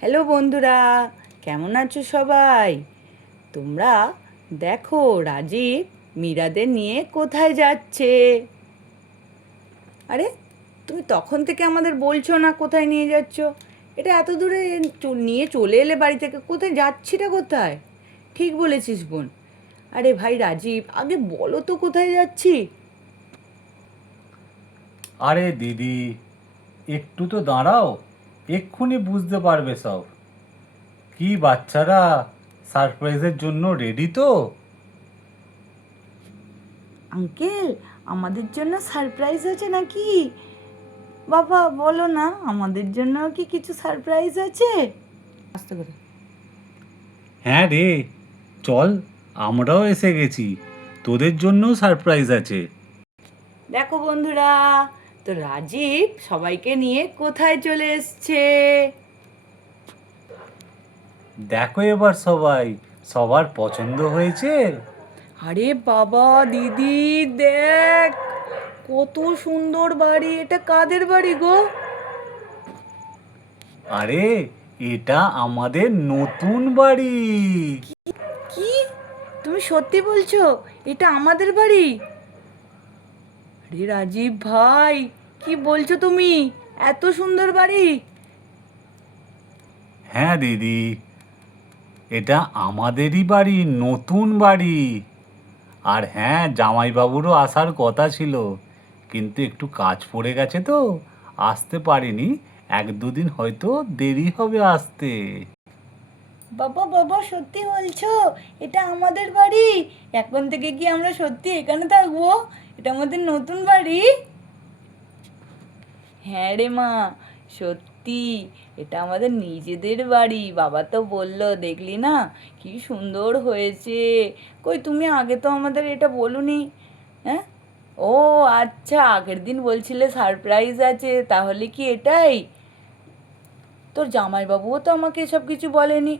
Hello বন্ধুরা, কেমন আছো সবাই? তোমরা দেখো রাজীব মীরাদের নিয়ে কোথায় যাচ্ছে। আরে, তুমি তখন থেকে আমাদের বলছো না কোথায় নিয়ে যাচ্ছ। এটা এত দূরে নিয়ে চলে এলে বাড়ি থেকে, কোথায় যাচ্ছিটা কোথায়? ঠিক বলেছিস বোন। আরে ভাই রাজীব, আগে বলো তো কোথায় যাচ্ছি। আরে দিদি, একটু তো দাঁড়াও, এক্ষুনি বুঝতে পারবে সব। কি বাচ্চারা, সারপ্রাইজের জন্য রেডি তো? আঙ্কেল, আমাদের জন্য সারপ্রাইজ আছে নাকি? বাবা বলো না, আমাদের জন্য কি কিছু সারপ্রাইজ আছে? আস্তে করে। হ্যাঁ রে, চল, আমরাও এসে গেছি, তোদের জন্যও সারপ্রাইজ আছে। দেখো বন্ধুরা, তো রাজীব সবাইকে নিয়ে কোথায় চলে এসছে। দেখো এবার সবাই, সবার পছন্দ হয়েছে? আরে বাবা দিদি, দেখ কত সুন্দর বাড়ি। এটা কাদের বাড়ি গো? আরে, এটা আমাদের নতুন বাড়ি। কি, তুমি সত্যি বলছো এটা আমাদের বাড়ি? আরে রাজীব ভাই, কি বলছো তুমি? এত সুন্দর বাড়ি? হ্যাঁ দিদি, এটা আমাদেরই বাড়ি, নতুন বাড়ি। আর হ্যাঁ, জামাইবাবুরও আসার কথা ছিল, কিন্তু একটু কাজ পড়ে গেছে তো আসতে পারিনি। এক দুদিন হয়তো দেরি হবে আসতে। বাবা বাবা, সত্যি বলছো এটা আমাদের বাড়ি? এখন থেকে কি আমরা সত্যি এখানে থাকবো? এটা আমাদের নতুন বাড়ি? হ্যাঁ রে মা, সত্যি এটা আমাদের নিজেদের বাড়ি। বাবা তো বললো, দেখলি না কি সুন্দর হয়েছে। কই তুমি আগে তো আমাদের এটা বলোনি। হ্যাঁ, ও আচ্ছা, আগের দিন বলছিলে সারপ্রাইজ আছে, তাহলে কি এটাই? তোর জামাইবাবুও তো আমাকে এসব কিছু বলেনি।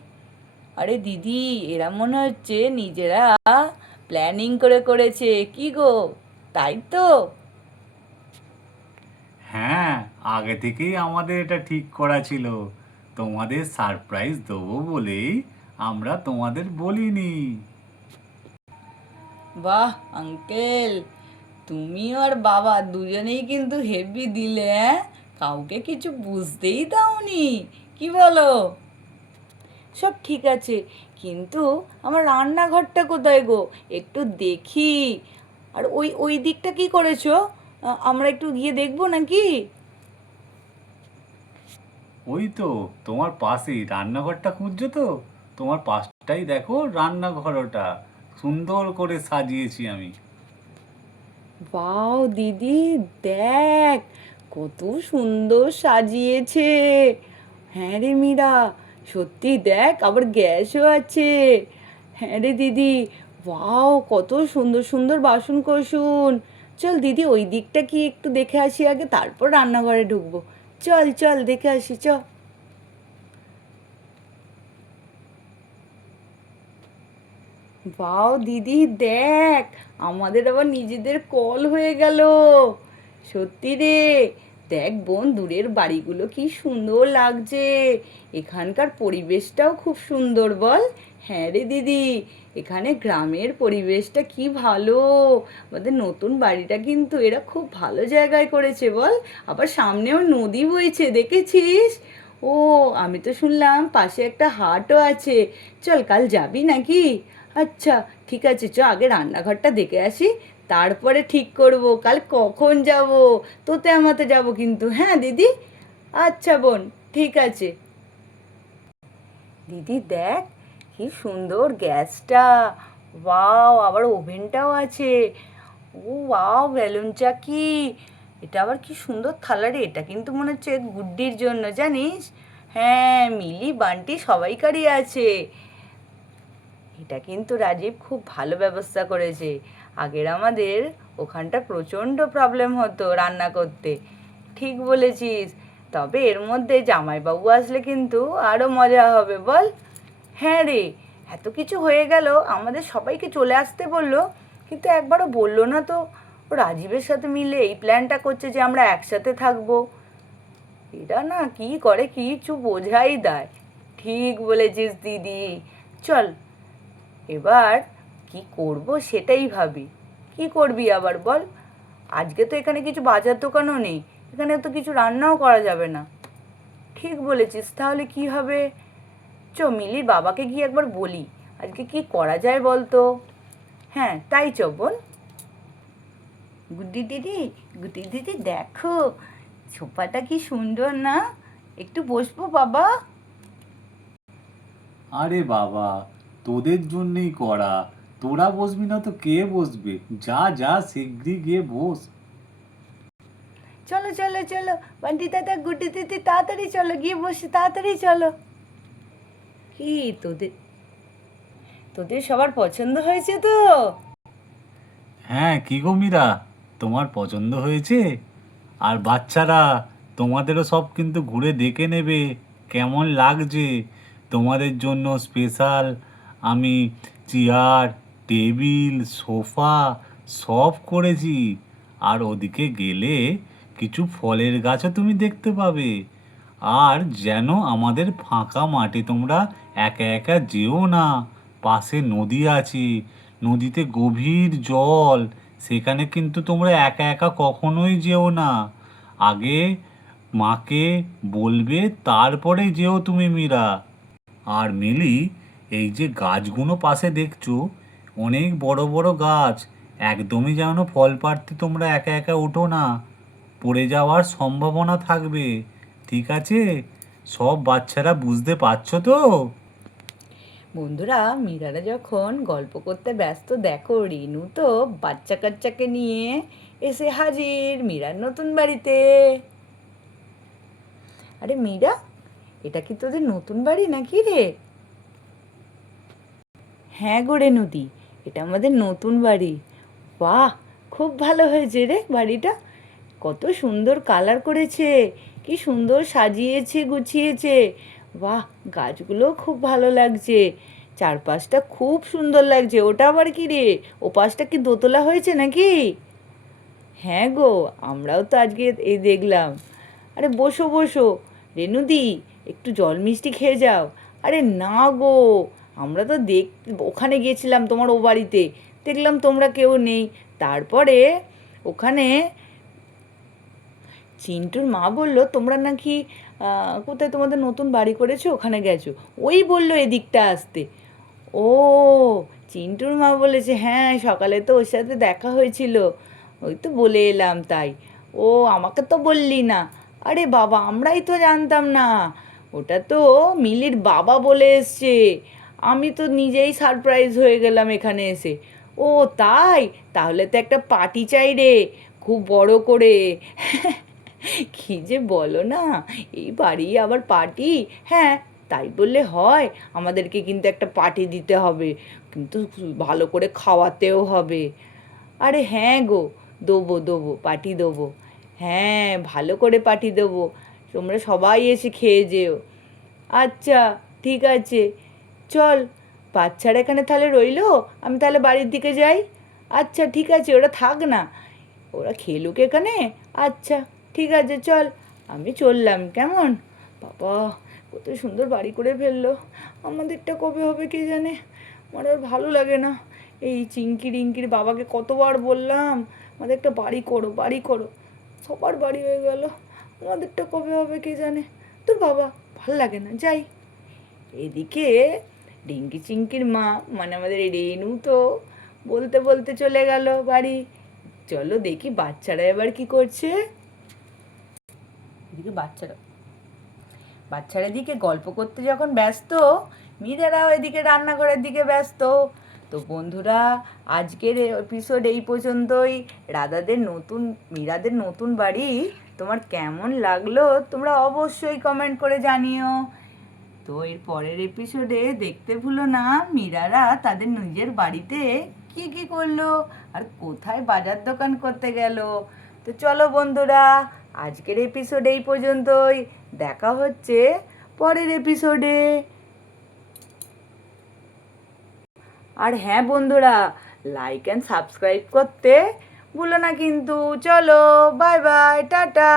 আরে দিদি, এরা মনে হচ্ছে নিজেরা প্ল্যানিং করে করেছে কি গো, তাই তো? হ্যাঁ, আগে থেকেই আমাদের এটা ঠিক করা ছিল, তোমাদের সারপ্রাইজ দেবো বলেই আমরা তোমাদের বলিনি। বাহ আঙ্কেল, তুমি আর বাবা দুজনেই কিন্তু হেভি দিলে, হ্যাঁ? কাউকে কিছু বুঝতেই দাওনি, কি বলো? সব ঠিক আছে, কিন্তু আমার রান্নাঘরটা কোথায় গো? একটু দেখি। আর ওই ওই দিকটা কি করেছো? আমরা একটু গিয়ে দেখবো নাকি? ওই তো, তোমার পাশেই রান্নাঘরটা খুঁজছো তো, তোমার পাশটাই দেখো রান্নাঘর, ওটা সুন্দর করে সাজিয়েছি আমি। ওয়াও দিদি, দেখ কত সুন্দর সাজিয়েছে। হ্যাঁ রে মীরা, সত্যি দেখ, আবার গ্যাসও আছে। হ্যাঁ রে দিদি, ওয়াও কত সুন্দর সুন্দর বাসন কোসন। চল দিদি, ওই দিকটা কি একটু দেখে আসি আগে, তারপর রান্নাঘরে ঢুকবো। চল চল, দেখে আসি চ। বাও দিদি, দেখ আমাদের আবার নিজেদের কল হয়ে গেল। সত্যি রে, দেখ বোন, দূরের বাড়িগুলো কি সুন্দর লাগছে। এখানকার পরিবেশটাও খুব সুন্দর বল। হ্যাঁ রে দিদি, এখানে গ্রামের পরিবেশটা কি ভালো। আমাদের নতুন বাড়িটা কিন্তু এরা খুব ভালো জায়গায় করেছে বল। আবার সামনেও নদী বইছে, দেখেছিস? ও, আমি তো শুনলাম পাশে একটা হাটও আছে। চল, কাল যাবি নাকি? আচ্ছা, ঠিক আছে, চ আগে রান্নাঘরটা দেখে আসি, তারপরে ঠিক করব কাল কখন যাব। তোতে আমাতে যাব কিন্তু, হ্যাঁ দিদি? আচ্ছা বোন, ঠিক আছে। দিদি দেখ কি সুন্দর গ্যাসটা। ওয়াও, আবার ওভেনটাও আছে। ও ওয়াও, বেলুন চাকি। এটা আবার কি সুন্দর থালা রে, এটা কিন্তু মনে হচ্ছে গুড্ডির জন্য, জানিস? হ্যাঁ, মিলি বান্টি সবাইকারই আছে। এটা কিন্তু রাজীব খুব ভালো ব্যবস্থা করেছে। আগের আমাদের ওখানটা প্রচণ্ড প্রবলেম হতো রান্না করতে। ঠিক বলেছিস। তবে এর মধ্যে জামাইবাবু আসলে কিন্তু আরও মজা হবে বল। হ্যাঁ রে, এত কিছু হয়ে গেল, আমাদের সবাইকে চলে আসতে বললো, কিন্তু একবারও বললো না তো ও রাজীবের সাথে মিলে এই প্ল্যানটা করছে যে আমরা একসাথে থাকবো। এরা না কি করে কিছু বোঝাই দেয়। ঠিক বলেছিস দিদি। চল এবার কি করব সেটাই ভাবি। কি করবি আবার বল? আজকে তো এখানে কিছু বাজার দোকানও নেই, এখানে তো কিছু রান্নাও করা যাবে না। ঠিক বলেছিস, তাহলে কি হবে? মিলির বাবাকে গিয়ে একবার বলি আজকে কি করা যায় বল তো। হ্যাঁ তাই বল। গুড্ডি দিদি, গুড্ডি দিদি দেখো সোফাটা কি সুন্দর না, একটু বসবো বাবা? আরে বাবা, তোদের জন্যই করা। তোরা বসবি না তো কে বসবে? যা যা শিগগিরই গিয়ে বস। চলো চলো চলো, বান্টি দাদা গুড্ডি দিদি তাড়াতাড়ি চলো গিয়ে বসে, তাড়াতাড়ি চলো। কি তোদের তোদের সবার পছন্দ হয়েছে তো? হ্যাঁ, কি গো মীরা, তোমার পছন্দ হয়েছে? আর বাচ্চারা, তোমাদেরও সব কিন্তু ঘুরে দেখে নেবে কেমন লাগছে। তোমাদের জন্য স্পেশাল আমি চেয়ার, টেবিল, সোফা সব করেছি। আর ওদিকে গেলে কিছু ফলের গাছও তুমি দেখতে পাবে। আর যেন আমাদের ফাঁকা মাঠে তোমরা একা একা যেও না, পাশে নদী আছে, নদীতে গভীর জল, সেখানে কিন্তু তোমরা একা একা কখনোই যেও না। আগে মাকে বলবে, তারপরে যেও তুমি মীরা। আর মিলি, এই যে গাছগুলো পাশে দেখছো, অনেক বড় বড় গাছ, একদমই যেন ফল পাড়তে তোমরা একা একা ওঠো না, পড়ে যাওয়ার সম্ভাবনা থাকবে। ঠিক আছে? সব বাচ্চারা বুঝতে পারছো তো? বন্ধুরা, মীরারা যখন গল্প করতে ব্যস্ত, দেখো রিনু তো বাচ্চা কাচ্চাকে নিয়ে এসে হাজির মীরার নতুন বাড়িতে। আরে মীরা, এটা কি তোদের নতুন বাড়ি নাকি রে? হ্যাঁ গো রেনুদি, এটা আমাদের নতুন বাড়ি। বাহ, খুব ভালো হয়েছে রে বাড়িটা। কত সুন্দর কালার করেছে, কি সুন্দর সাজিয়েছে গুছিয়েছে। বাহ, গাছগুলো খুব ভালো লাগছে, চারপাশটা খুব সুন্দর লাগছে। ওটা আবার কি রে? ও পাশটা কি দোতলা হয়েছে নাকি? হ্যাঁ গো, আমরাও তো আজকে এই দেখলাম। আরে বসো বসো রেনুদি, একটু জল মিষ্টি খেয়ে যাও। আরে না গো, আমরা তো ওখানে গিয়েছিলাম তোমার ও বাড়িতে, দেখলাম তোমরা কেউ নেই। তারপরে ওখানে চিন্টুর মা বলল তোমরা নাকি কোথায় তোমাদের নতুন বাড়ি করেছো ওখানে গেছো, ওই বললো এদিকটা আসতে। ও, চিন্টুর মা বলেছে, হ্যাঁ সকালে তো ওর সাথে দেখা হয়েছিল, ওই তো বলে এলাম তাই। ও, আমাকে তো বললি না। আরে বাবা, আমরাই তো জানতাম না, ওটা তো মিলির বাবা বলে এসছে। আমি তো নিজেই সারপ্রাইজ হয়ে গেলাম এখানে এসে। ও তাই, তাহলে তো একটা পার্টি চাই রে, খুব বড় করে। কি যে বলো না, এই বাড়ি আবার পার্টি! হ্যাঁ, তাই বললে হয়, আমাদেরকে কিন্তু একটা পার্টি দিতে হবে, কিন্তু ভালো করে খাওয়াতেও হবে। আরে হ্যাঁ গো, দেবো দেবো, পার্টি দেবো। হ্যাঁ, ভালো করে পার্টি দেবো, তোমরা সবাই এসে খেয়ে যেও। আচ্ছা, ঠিক আছে, চল, বাচ্চারা এখানে তাহলে রইলো, আমি তাহলে বাড়ির দিকে যাই। আচ্ছা ঠিক আছে, ওরা থাক না, ওরা খেলুক এখানে। আচ্ছা ঠিক আছে, চল, আমি চললাম, কেমন? বাবা, কত সুন্দর বাড়ি করে ফেললো। আমাদেরটা কবে হবে কে জানে, আমার আর ভালো লাগে না। এই চিঙ্কি রিঙ্কির বাবাকে কতবার বললাম আমাদের একটা বাড়ি করো, বাড়ি করো, সবার বাড়ি হয়ে গেল, আমাদেরটা কবে হবে কে জানে। তোর বাবা, ভাল লাগে না, যাই। এদিকে রিঙ্কি চিঙ্কির মা, মানে আমাদের এই রেনু তো বলতে বলতে চলে গেল বাড়ি। চলো দেখি বাচ্চারা এবার কি করছে। এদিকে বাচ্চারা এদিকে গল্প করতে যখন ব্যস্ত, মেয়েরাও এদিকে রান্নাঘরের দিকে ব্যস্ত। তো বন্ধুরা, আজকের এপিসোড এই পর্যন্তই। মীরাদের নতুন বাড়ি তোমার কেমন লাগলো তোমরা অবশ্যই কমেন্ট করে জানিও। তো এর পরের এপিসোডে দেখতে ভুলো না মীরারা তাদের নিজের বাড়িতে কি কি করলো আর কোথায় বাজার দোকান করতে গেল। তো চলো বন্ধুরা, আজকের এপিসোড এই পর্যন্তই, দেখা হচ্ছে পরের এপিসোডে। আর হ্যাঁ বন্ধুরা, লাইক অ্যান্ড সাবস্ক্রাইব করতে ভুলো না কিন্তু। চলো, বাই বাই, টাটা।